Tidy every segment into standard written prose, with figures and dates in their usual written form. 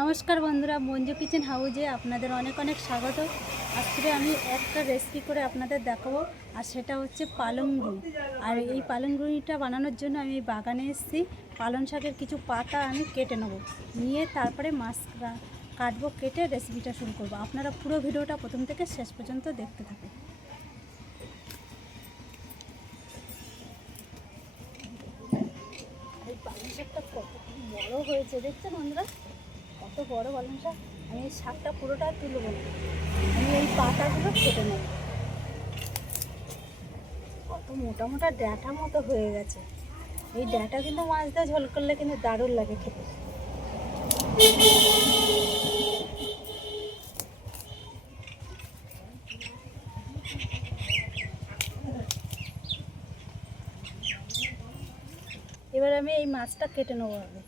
নমস্কার বন্ধুরা, মঞ্জু কিচেন হাউজে আপনাদের অনেক অনেক স্বাগত। আজকে আমি একটা রেসিপি করে আপনাদের দেখাবো, আর সেটা হচ্ছে পালং রুই। আর এই পালং রুইটা বানানোর জন্য আমি বাগানে এসেছি। পালং শাকের কিছু পাতা আমি কেটে নেব, নিয়ে তারপরে মাছ কাটবো, কেটে রেসিপিটা শুরু করব। আপনারা পুরো ভিডিওটা প্রথম থেকে শেষ পর্যন্ত দেখতে থাকুন। এই পালং শাকটা কত বড় হয়েছে দেখছেন বন্ধুরা, কত বড় পালং শাক। আমি এই শাকটা পুরোটা তুলব না, আমি এই পাতাগুলো কেটে নেব। কত মোটা মোটা ডাঁটা মতো হয়ে গেছে। এই ডাঁটা কিন্তু মাছ দিয়ে ঝোল করলে কিন্তু দারুণ লাগে খেতে। এবার আমি এই মাছটা কেটে নেবো আগে।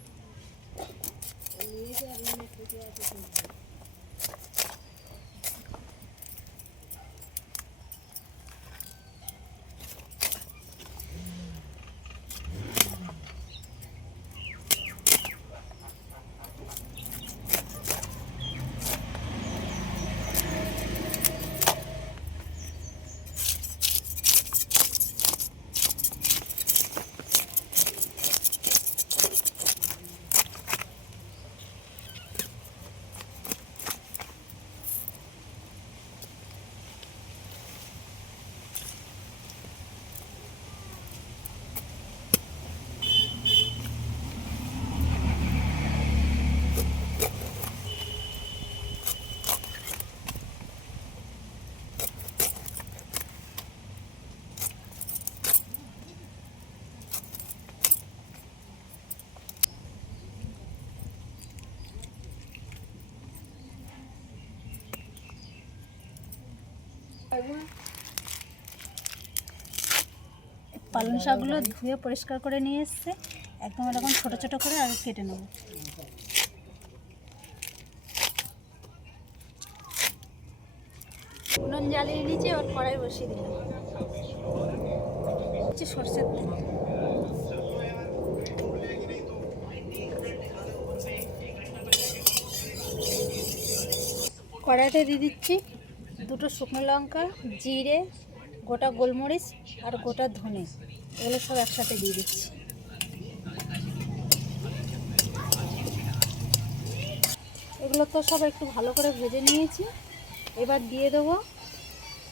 পালং শাকগুলো ধুয়ে পরিষ্কার করে নিয়ে এসছে, একদম এরকম ছোটো ছোটো করে আগে কেটে নেব। উনুন জ্বালিয়ে নিচে ওর কড়াই বসিয়ে দিলাম, হচ্ছে সরষের তেল। কড়াইতে দিয়ে দিচ্ছি দুটো শুকনো লঙ্কা, জিরে, গোটা গোলমরিচ আর গোটা ধনে, এগুলো সব একসাথে দিয়ে দিচ্ছি। এগুলো তো সব একটু ভালো করে ভেজে নিয়েছি। এবার দিয়ে দেবো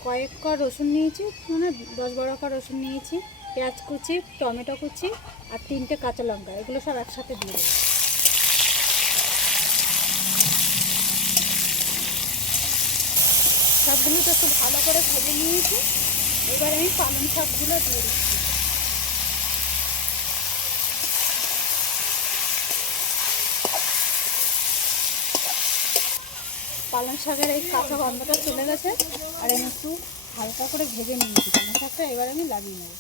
কয়েক কোয়া রসুন নিয়েছি, মানে 10-12 কোয়া রসুন নিয়েছি, পেঁয়াজ কুচি, টমেটো কুচি আর 3টে কাঁচা লঙ্কা, এগুলো সব একসাথে দিয়ে দেবো। সবগুলো তো একটু ভালো করে ভেজে নিয়েছি। এবার আমি পালং শাকগুলো দিয়ে দিচ্ছি। পালং শাকের এই কাঁচা গন্ধটা চলে গেছে, আর আমি একটু হালকা করে ভেজে নিয়েছি পালং শাকটা। এবার আমি লাগিয়ে নেব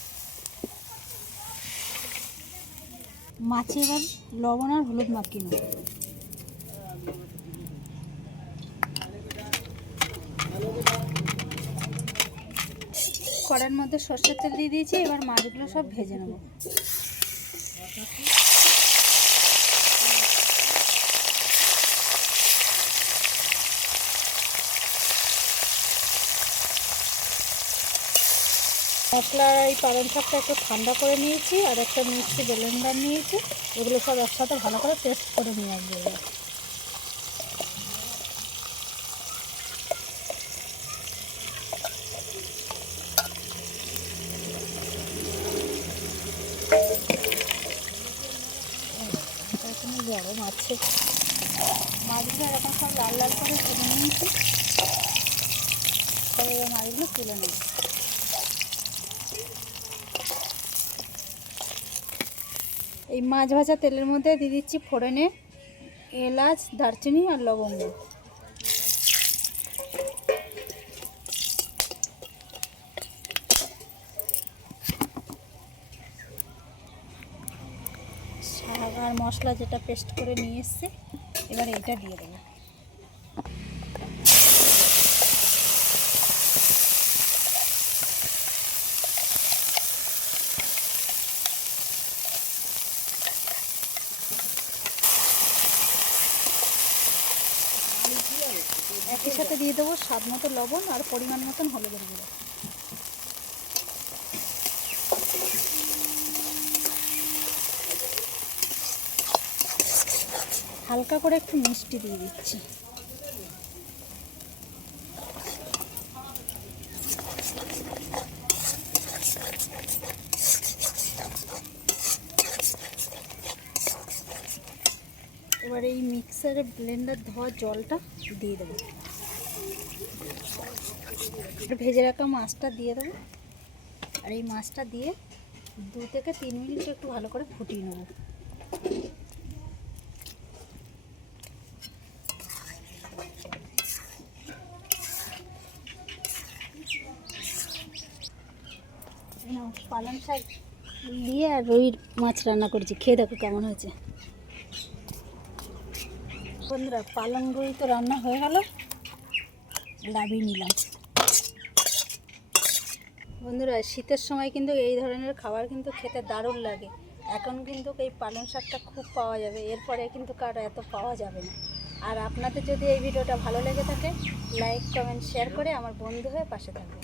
মাছে। এবার লবণ আর হলুদ মাখিয়ে নেব। কড়াইয়ের মধ্যে সরষের তেল দিয়ে দিয়েছি, এবার মাছগুলো সব ভেজে নেব। মশলার এই পালং শাকটা একটু ঠান্ডা করে নিয়েছি, আর একটা মিক্সি ব্লেন্ডার নিয়েছি, এগুলো সব একসাথে ভালো করে পেস্ট করে নিয়ে আসবে। গরম আছে, মাছগুলো এরকম সব লাল লাল করে ভেজে নিয়েছি। তবে এবার মাছগুলো তুলে নেব। এই মাছ ভাজা তেলের মধ্যে দিয়ে দিচ্ছি ফোড়নে এলাচ, দারচিনি আর লবঙ্গ। শাক আর মশলা যেটা পেস্ট করে নিয়ে এসছে, এবার এটা দিয়ে দেবো। একই সাথে দিয়ে দেবো স্বাদ মতো লবণ আর পরিমাণ মতন হলুদের গুঁড়ো। হালকা করে একটু মিষ্টি দিয়ে দিচ্ছি। এবার এই মিক্সারে ব্লেন্ডার ধোয়া জলটা দিয়ে দেবো। ভেজে রাখা মাছটা দিয়ে দেবো। আর এই মাছটা দিয়ে 2 থেকে 3 মিনিট একটু ভালো করে ফুটিয়ে নেব। পালং শাক দিয়ে আর রুইর মাছ রান্না করেছি, খেয়ে দেখো কেমন হয়েছে। বন্ধুরা পালং রুই তো রান্না হয়ে গেল, লাভিয়ে নিলাম। বন্ধুরা শীতের সময় কিন্তু এই ধরনের খাবার কিন্তু খেতে দারুণ লাগে। এখন কিন্তু এই পালং শাকটা খুব পাওয়া যাবে, এরপরে কিন্তু কার এত পাওয়া যাবে না। আর আপনাদের যদি এই ভিডিওটা ভালো লেগে থাকে লাইক কমেন্ট শেয়ার করে আমার বন্ধু হয়ে পাশে থাকবে।